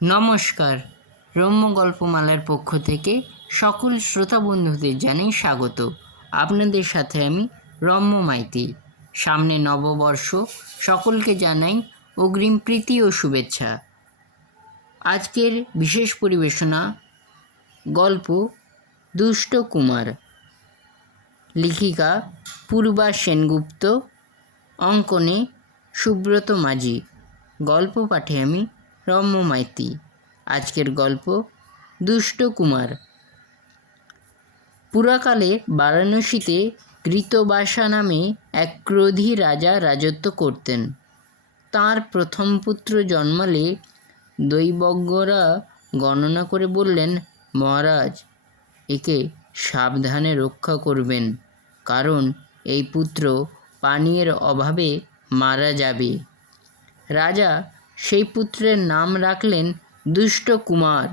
নমস্কার। রম্য গল্পমালার পক্ষ থেকে সকল শ্রোতা বন্ধুদের জানাই স্বাগত। আপনাদের সাথে আমি রম্য মাইতি। সামনে নববর্ষ, সকলকে জানাই অগ্রিম প্রীতি ও শুভেচ্ছা। আজকের বিশেষ পরিবেশনা গল্প দুষ্ট কুমার। লেখিকা পূর্বা সেনগুপ্ত, অঙ্কনে সুব্রত মাঝি, গল্প পাঠে আমি রম্য মাইতি। আজকের গল্প দুষ্ট কুমার। পুরাকালে বারাণসীতে কৃতবাসা নামে এক ক্রোধী রাজা রাজত্ব করতেন। তাঁর প্রথম পুত্র জন্মালে দৈবজ্ঞরা গণনা করে বললেন, মহারাজ, একে সাবধানে রক্ষা করবেন, কারণ এই পুত্র পানীয়ের অভাবে মারা যাবে। রাজা সেই পুত্রের নাম রাখলেন দুষ্ট কুমার।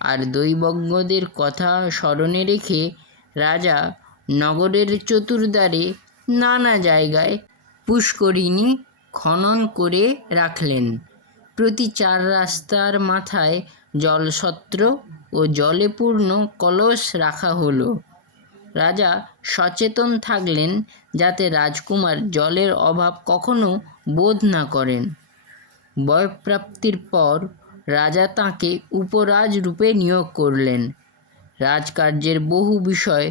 আর দৈবজ্ঞদের কথা স্মরণে রেখে রাজা নগরের চতুর্দ্বারে নানা জায়গায় পুষ্করিণী খনন করে রাখলেন। প্রতি 4 রাস্তার মাথায় জলছত্র ও জলে পূর্ণ কলস রাখা হলো। রাজা সচেতন থাকলেন যাতে রাজকুমার জলের অভাব কখনো বোধ না করেন। বয়ঃপ্রাপ্তির পর রাজা তাঁকে উপরাজ রূপে নিয়োগ করলেন। রাজকার্যের বহু বিষয়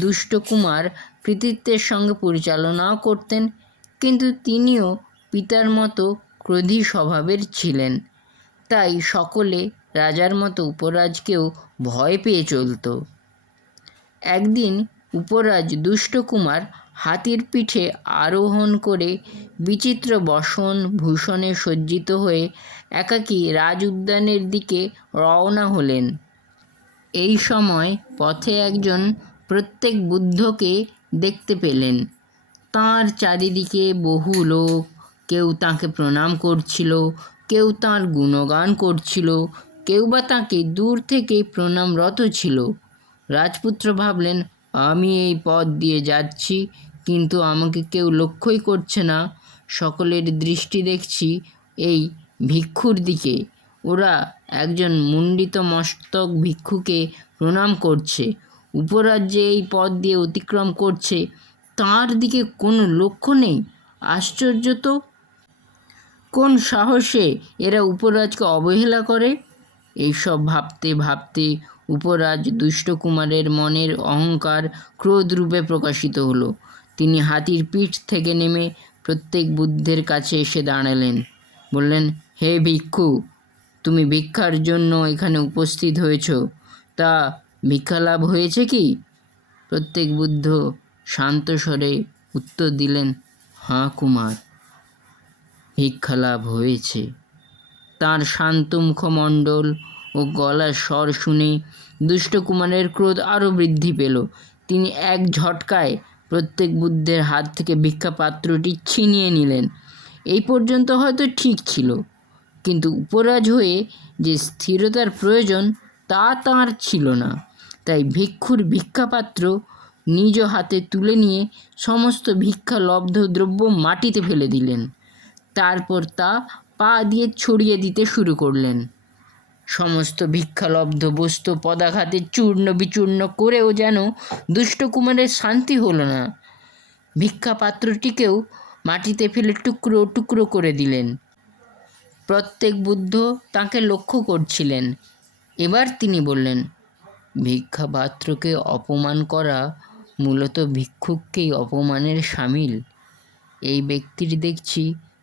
দুষ্টকুমার কৃতিত্বের সঙ্গে পরিচালনাও করতেন, কিন্তু তিনিও পিতার মতো ক্রোধী স্বভাবের ছিলেন। তাই সকলে রাজার মতো উপরাজকেও ভয় পেয়ে চলত। একদিন উপরাজ দুষ্টকুমার হাতির পিঠে আরোহণ করে বিচিত্র বসন ভূষণে সজ্জিত হয়ে একাকী রাজ উদ্যানের দিকে রওনা হলেন। এই সময় পথে একজন প্রত্যেক বুদ্ধকে দেখতে পেলেন। তাঁর চারিদিকে বহু লোক, কেউ তাঁকে প্রণাম করছিল, কেউ তাঁর গুণগান করছিল, কেউ বা তাঁকে দূর থেকে প্রণামরত ছিল। রাজপুত্র ভাবলেন, আমি এই পথ দিয়ে যাচ্ছি, কিন্তু আমাকে কেউ লক্ষ্যই করছে না। সকলের দৃষ্টি দেখছি এই ভিক্ষুর দিকে। ওরা একজন মুণ্ডিত মস্তক ভিক্ষুকে প্রণাম করছে। উপরাজ্যে এই পথ দিয়ে অতিক্রম করছে, তাঁর দিকে কোনো লক্ষ্য নেই। আশ্চর্য তো! কোন সাহসে এরা উপরাজকে অবহেলা করে? এইসব ভাবতে ভাবতে উপরাজ দুষ্টকুমারের মনের অহংকার ক্রোধরূপে প্রকাশিত হলো। তিনি হাতির পিঠ থেকে নেমে প্রত্যেক বুদ্ধের কাছে এসে দাঁড়ালেন। বললেন, হে ভিক্ষু, তুমি ভিক্ষার জন্য এখানে উপস্থিত হয়েছ, তা ভিক্ষা লাভ হয়েছে কি? প্রত্যেক বুদ্ধ শান্ত স্বরে উত্তর দিলেন, হাঁ কুমার, ভিক্ষা লাভ হয়েছে। তাঁর শান্ত মুখমণ্ডল ও গলার স্বর শুনে দুষ্টকুমারের ক্রোধ আরও বৃদ্ধি পেল। তিনি এক ঝটকায় প্রত্যেক বুদ্ধের হাত থেকে ভিক্ষা পাত্রটি ছিনিয়ে নিলেন। এই পর্যন্ত হয়তো ঠিক ছিল, কিন্তু উপরাজ হয়ে যে স্থিরতার প্রয়োজন তা তাঁর ছিল না। তাই ভিক্ষুর ভিক্ষাপাত্র নিজ হাতে তুলে নিয়ে সমস্ত ভিক্ষা লব্ধ দ্রব্য মাটিতে ফেলে দিলেন। তারপর তা পা দিয়ে ছড়িয়ে দিতে শুরু করলেন। সমস্ত ভিক্ষালব্ধ বস্তু পদাঘাতে চূর্ণ বিচূর্ণ করেও যেন দুষ্টকুমারের শান্তি হলো না। ভিক্ষাপাত্রটিকেও মাটিতে ফেলে টুকরো টুকরো করে দিলেন। প্রত্যেক বুদ্ধ তাঁকে লক্ষ্য করছিলেন। এবার তিনি বললেন, ভিক্ষাপাত্রকে অপমান করা মূলত ভিক্ষুককেই অপমানের শামিল। এই ব্যক্তির দেখছি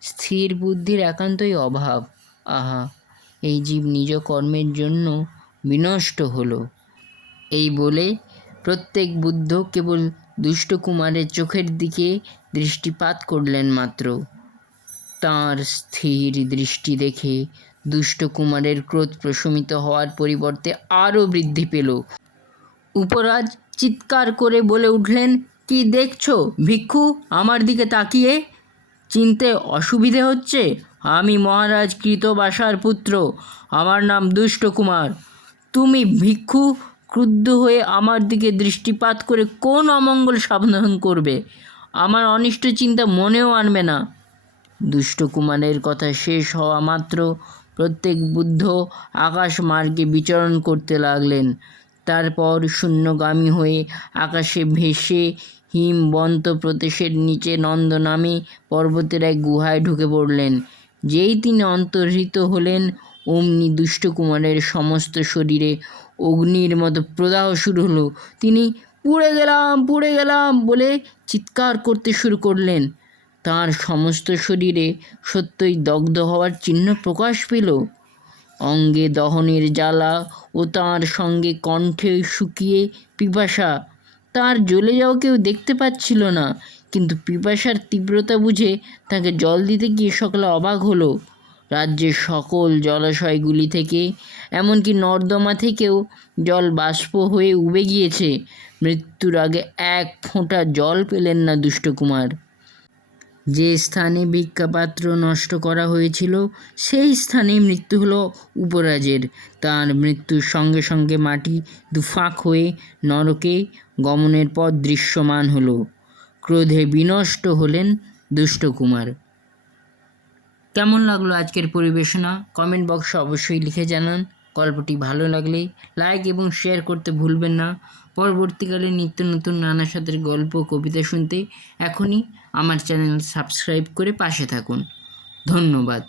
স্থির বুদ্ধির একান্তই অভাব। আহা, এই জীব নিজ কর্মের জন্য বিনষ্ট হলো। এই বলে প্রত্যেক বুদ্ধ কেবল দুষ্টকুমারের চোখের দিকে দৃষ্টিপাত করলেন মাত্র। তাঁর স্থির দৃষ্টি দেখে দুষ্টকুমারের ক্রোধ প্রশমিত হওয়ার পরিবর্তে আরও বৃদ্ধি পেল। উপরাজ চিৎকার করে বলে উঠলেন, কি দেখছো ভিক্ষু আমার দিকে তাকিয়ে? চিনতে অসুবিধে হচ্ছে? আমি মহারাজ কৃতবাসার পুত্র, আমার নাম দুষ্টকুমার। তুমি ভিক্ষু ক্রুদ্ধ হয়ে আমার দিকে দৃষ্টিপাত করে কোন অমঙ্গল সাধন করবে? আমার অনিষ্ট চিন্তা মনেও আনবে না। দুষ্টকুমারের কথা শেষ হওয়া মাত্র প্রত্যেক বুদ্ধ আকাশ মার্গে বিচরণ করতে লাগলেন। তারপর শূন্যগামী হয়ে আকাশে ভেসে হিমবন্ত প্রদেশের নিচে নন্দ নামে পর্বতের এক গুহায় ঢুকে পড়লেন। যেই তিনি অন্তর্হিত হলেন, অমনি দুষ্টকুমারের সমস্ত শরীরে অগ্নির মতো প্রদাহ শুরু হলো। তিনি পুড়ে গেলাম বলে চিৎকার করতে শুরু করলেন। তার সমস্ত শরীরে সত্যই দগ্ধ হওয়ার চিহ্ন প্রকাশ পেল। অঙ্গে দহনের জ্বালা ও তার সঙ্গে কণ্ঠে শুকিয়ে পিপাসা। তার জ্বলে যাওয়া কেউ দেখতে পাচ্ছিল না, কিন্তু পিপাসার তীব্রতা বুঝে তাকে জল দিতে গিয়ে সকলে অবাক হলো। রাজ্যের সকল জলাশয়গুলি থেকে, এমনকি নর্দমা থেকেও জল বাষ্প হয়ে উবে গিয়েছে। মৃত্যুর আগে এক ফোঁটা জল পেলেন না দুষ্টকুমার। যে স্থানে ভিক্ষাপাত্র নষ্ট করা হয়েছিল, সেই স্থানে মৃত্যু হলো উপরাজের। তার মৃত্যুর সঙ্গে সঙ্গে মাটি দুফাক হয়ে নরকে গমনের পথ দৃশ্যমান হলো। ক্রোধে বিনষ্ট হলেন দুষ্টকুমার। কেমন লাগলো আজকের পরিবেশনা? কমেন্ট বক্সে অবশ্যই লিখে জানান। গল্পটি ভালো লাগলে লাইক এবং শেয়ার করতে ভুলবেন না। পরবর্তীকালে নিত্য নতুন নানা স্বাদের গল্প কবিতা শুনতে এখনই আমার চ্যানেল সাবস্ক্রাইব করে পাশে থাকুন। ধন্যবাদ।